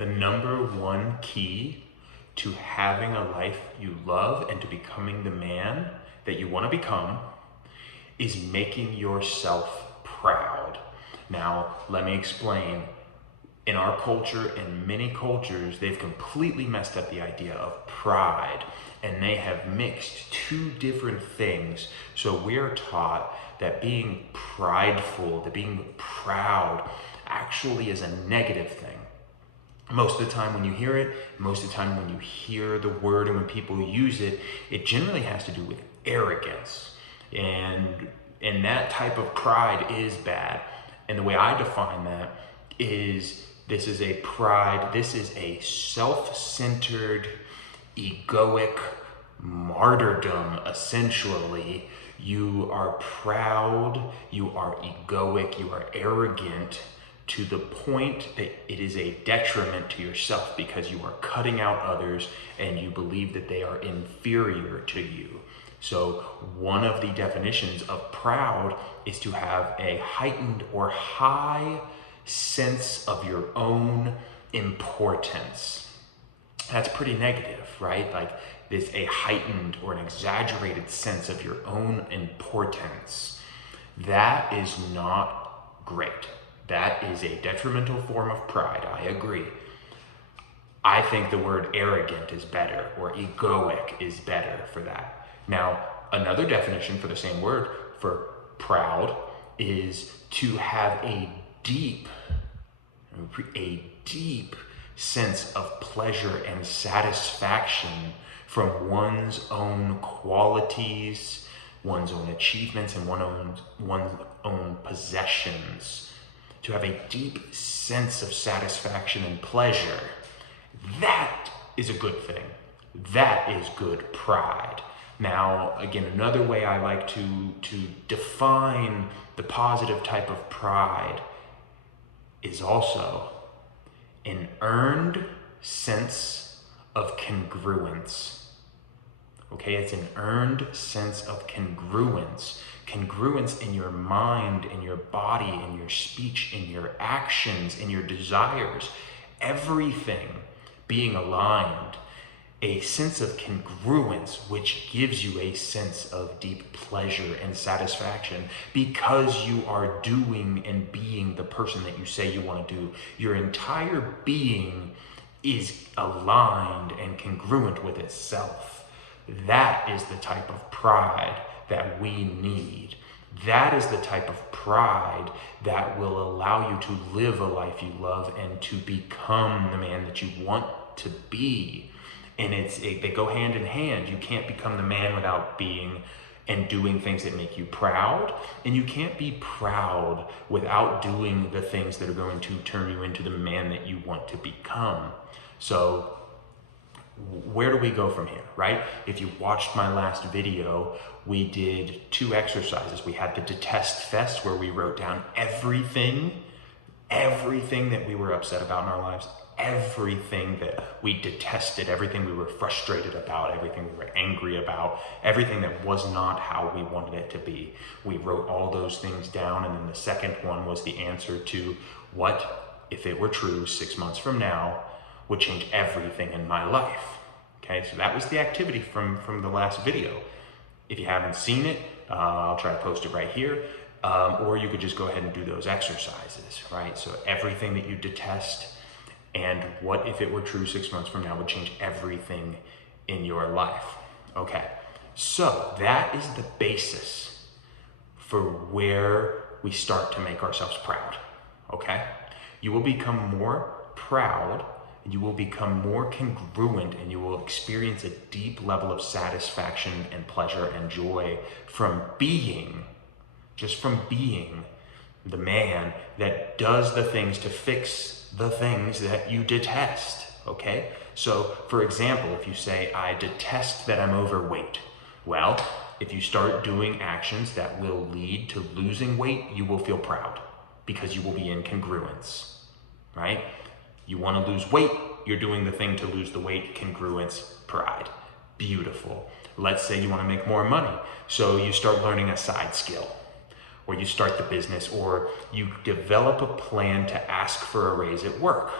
The number one key to having a life you love and to becoming the man that you want to become is making yourself proud. Now, let me explain. In our culture, in many cultures, they've completely messed up the idea of pride, and they have mixed two different things. So we're taught that being prideful, that being proud, actually is a negative thing. Most of the time when you hear it, most of the time when you hear the word and when people use it, it generally has to do with arrogance. And that type of pride is bad. And the way I define that is this is a pride, this is a self-centered, egoic martyrdom, essentially. You are proud, you are egoic, you are arrogant, to the point that it is a detriment to yourself because you are cutting out others and you believe that they are inferior to you. So one of the definitions of proud is to have a heightened or high sense of your own importance. That's pretty negative, right? Like this, a heightened or an exaggerated sense of your own importance. That is not great. That is a detrimental form of pride, I agree. I think the word arrogant is better, or egoic is better for that. Now, another definition for the same word, for proud, is to have a deep sense of pleasure and satisfaction from one's own qualities, one's own achievements, and one's own possessions. To have a deep sense of satisfaction and pleasure. That is a good thing. That is good pride. Now, again, another way I like to define the positive type of pride is also an earned sense of congruence. Okay, it's an earned sense of congruence. Congruence in your mind, in your body, in your speech, in your actions, in your desires. Everything being aligned. A sense of congruence, which gives you a sense of deep pleasure and satisfaction because you are doing and being the person that you say you want to do. Your entire being is aligned and congruent with itself. That is the type of pride that we need. That is the type of pride that will allow you to live a life you love and to become the man that you want to be. And they go hand in hand. You can't become the man without being and doing things that make you proud. And you can't be proud without doing the things that are going to turn you into the man that you want to become. So where do we go from here, right? If you watched my last video, we did 2 exercises. We had the Detest Fest, where we wrote down everything that we were upset about in our lives, everything that we detested, everything we were frustrated about, everything we were angry about, everything that was not how we wanted it to be. We wrote all those things down, and then the second one was the answer to what, if it were true, 6 months from now, would change everything in my life. Okay, so that was the activity from the last video. If you haven't seen it, I'll try to post it right here, or you could just go ahead and do those exercises, right? So everything that you detest, and what if it were true 6 months from now would change everything in your life. Okay, so that is the basis for where we start to make ourselves proud, okay? You will become more proud, and you will become more congruent, and you will experience a deep level of satisfaction and pleasure and joy from being, just from being the man that does the things to fix the things that you detest, okay? So, for example, if you say, I detest that I'm overweight, well, if you start doing actions that will lead to losing weight, you will feel proud because you will be in congruence, right? You want to lose weight, you're doing the thing to lose the weight, congruence, pride. Beautiful. Let's say you want to make more money, so you start learning a side skill, or you start the business, or you develop a plan to ask for a raise at work,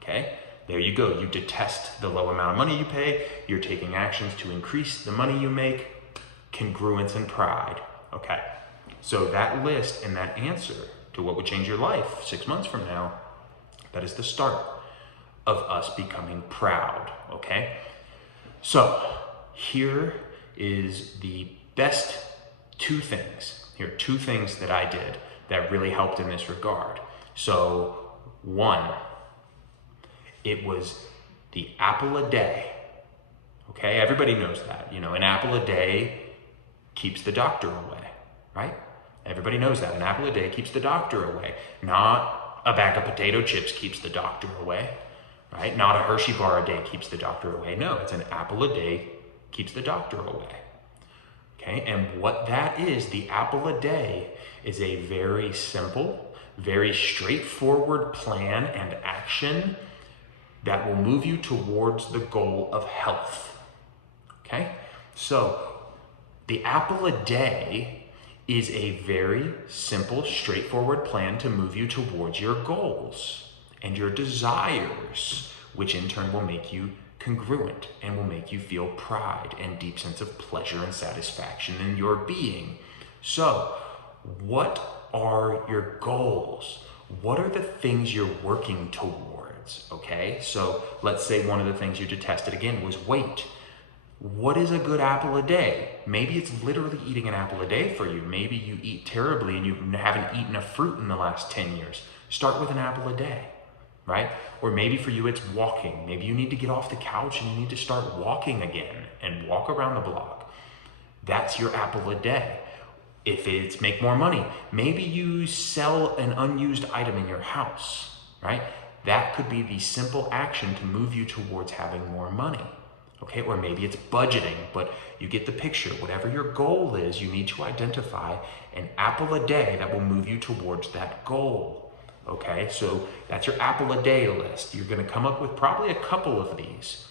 okay? there you go. You detest the low amount of money you pay. You're taking actions to increase the money you make. Congruence and pride. Okay. So that list and that answer to what would change your life 6 months from now, that is the start of us becoming proud. Okay. So here is the best two things. Here are two things that I did that really helped in this regard. So one, it was the apple a day. Okay, everybody knows that. You know, an apple a day keeps the doctor away, right? Everybody knows that. An apple a day keeps the doctor away. Not a bag of potato chips keeps the doctor away, right? Not a Hershey bar a day keeps the doctor away. No, it's an apple a day keeps the doctor away. Okay, and what that is, the apple a day, is a very simple, very straightforward plan and action that will move you towards the goal of health. Okay, so the apple a day is a very simple, straightforward plan to move you towards your goals and your desires, which in turn will make you congruent and will make you feel pride and deep sense of pleasure and satisfaction in your being. So, what are your goals? What are the things you're working towards? Okay, so let's say one of the things you detested again was weight. What is a good apple a day? Maybe it's literally eating an apple a day for you. Maybe you eat terribly and you haven't eaten a fruit in the last 10 years. Start with an apple a day, right? Or maybe for you it's walking. Maybe you need to get off the couch and you need to start walking again and walk around the block. That's your apple a day. If it's make more money, maybe you sell an unused item in your house, right? That could be the simple action to move you towards having more money. Okay, or maybe it's budgeting, but you get the picture. Whatever your goal is, you need to identify an apple a day that will move you towards that goal. Okay, so that's your apple a day list. You're going to come up with probably a couple of these.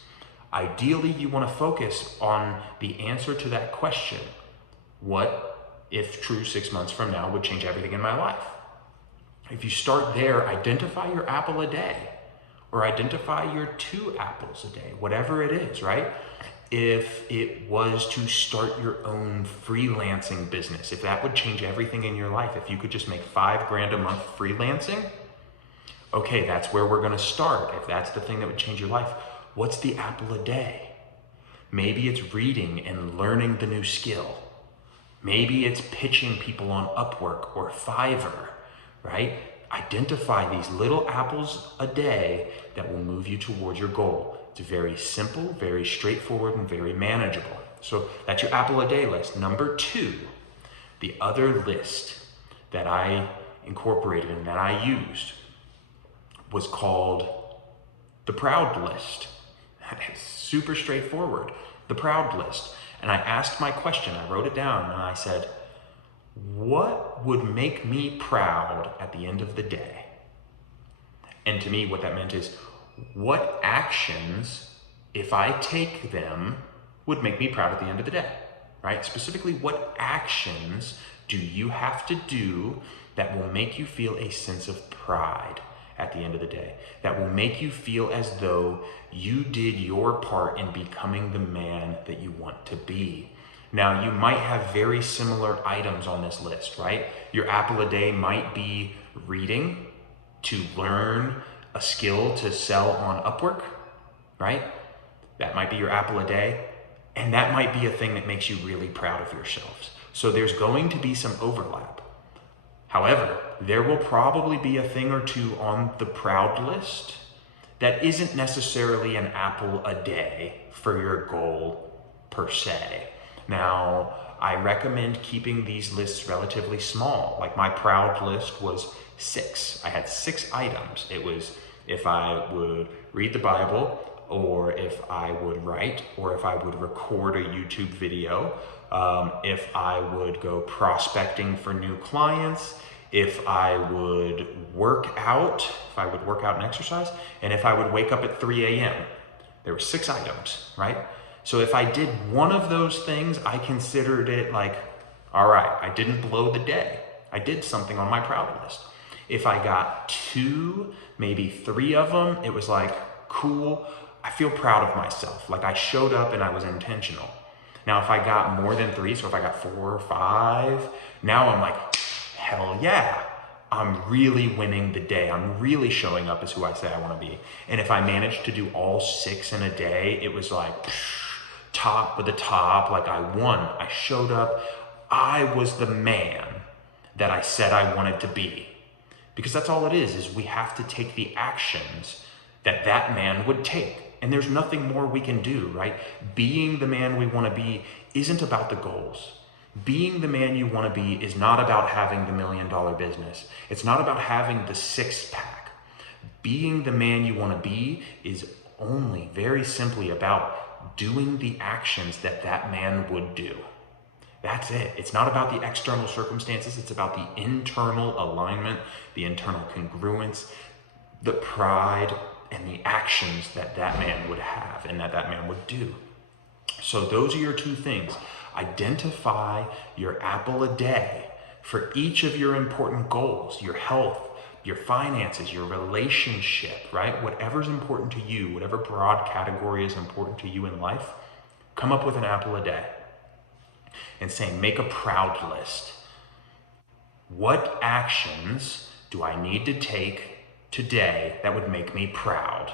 Ideally, you want to focus on the answer to that question. What, if true, 6 months from now would change everything in my life? If you start there, identify your apple a day. Or identify your 2 apples a day, whatever it is, right? If it was to start your own freelancing business, if that would change everything in your life, if you could just make $5,000 a month freelancing, okay, that's where we're gonna start. If that's the thing that would change your life, what's the apple a day? Maybe it's reading and learning the new skill. Maybe it's pitching people on Upwork or Fiverr, right? Identify these little apples a day that will move you towards your goal. It's very simple, very straightforward, and very manageable. So that's your apple a day list. Number 2, the other list that I incorporated and that I used was called the proud list. It's super straightforward, the proud list. And I asked my question, I wrote it down, and I said, what would make me proud at the end of the day? And to me, what that meant is, what actions, if I take them, would make me proud at the end of the day, right? Specifically, what actions do you have to do that will make you feel a sense of pride at the end of the day? That will make you feel as though you did your part in becoming the man that you want to be. Now, you might have very similar items on this list, right? Your apple a day might be reading to learn a skill to sell on Upwork, right? That might be your apple a day. And that might be a thing that makes you really proud of yourselves. So there's going to be some overlap. However, there will probably be a thing or two on the proud list that isn't necessarily an apple a day for your goal per se. Now, I recommend keeping these lists relatively small. Like my proud list was 6. I had 6 items. It was if I would read the Bible, or if I would write, or if I would record a YouTube video, if I would go prospecting for new clients, if I would work out, and exercise, and if I would wake up at 3 a.m. There were 6 items, right? So if I did one of those things, I considered it like, all right, I didn't blow the day. I did something on my proud list. If I got 2, maybe 3 of them, it was like, cool. I feel proud of myself. Like I showed up and I was intentional. Now, if I got more than 3, so if I got 4 or 5, now I'm like, hell yeah. I'm really winning the day. I'm really showing up as who I say I want to be. And if I managed to do all 6 in a day, it was like top of the top, like I won. I showed up. I was the man that I said I wanted to be. Because that's all it is we have to take the actions that that man would take. And there's nothing more we can do, right? Being the man we want to be isn't about the goals. Being the man you want to be is not about having the $1 million business. It's not about having the 6-pack. Being the man you want to be is only very simply about doing the actions that that man would do. That's it. It's not about the external circumstances. It's about the internal alignment, the internal congruence, the pride, and the actions that that man would have and that that man would do. So those are your 2 things. Identify your apple a day for each of your important goals, your health, your finances, your relationship, right? Whatever's important to you, whatever broad category is important to you in life, come up with an apple a day. And saying, make a proud list. What actions do I need to take today that would make me proud?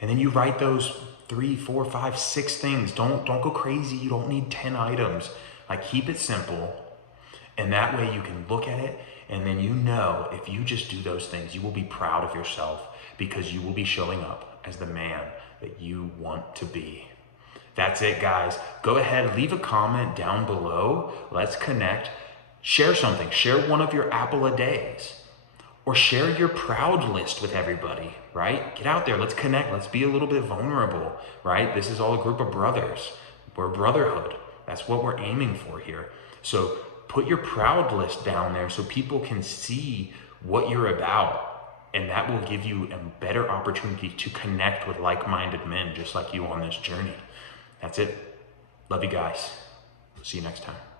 And then you write those 3, 4, 5, 6 things. Don't go crazy. You don't need 10 items. Like keep it simple. And that way you can look at it and then you know if you just do those things, you will be proud of yourself because you will be showing up as the man that you want to be. That's it, guys. Go ahead, leave a comment down below. Let's connect. Share something. Share one of your apple a days. Or share your proud list with everybody, right? Get out there. Let's connect. Let's be a little bit vulnerable, right? This is all a group of brothers. We're brotherhood. That's what we're aiming for here. So put your proud list down there so people can see what you're about. And that will give you a better opportunity to connect with like-minded men just like you on this journey. That's it. Love you guys. See you next time.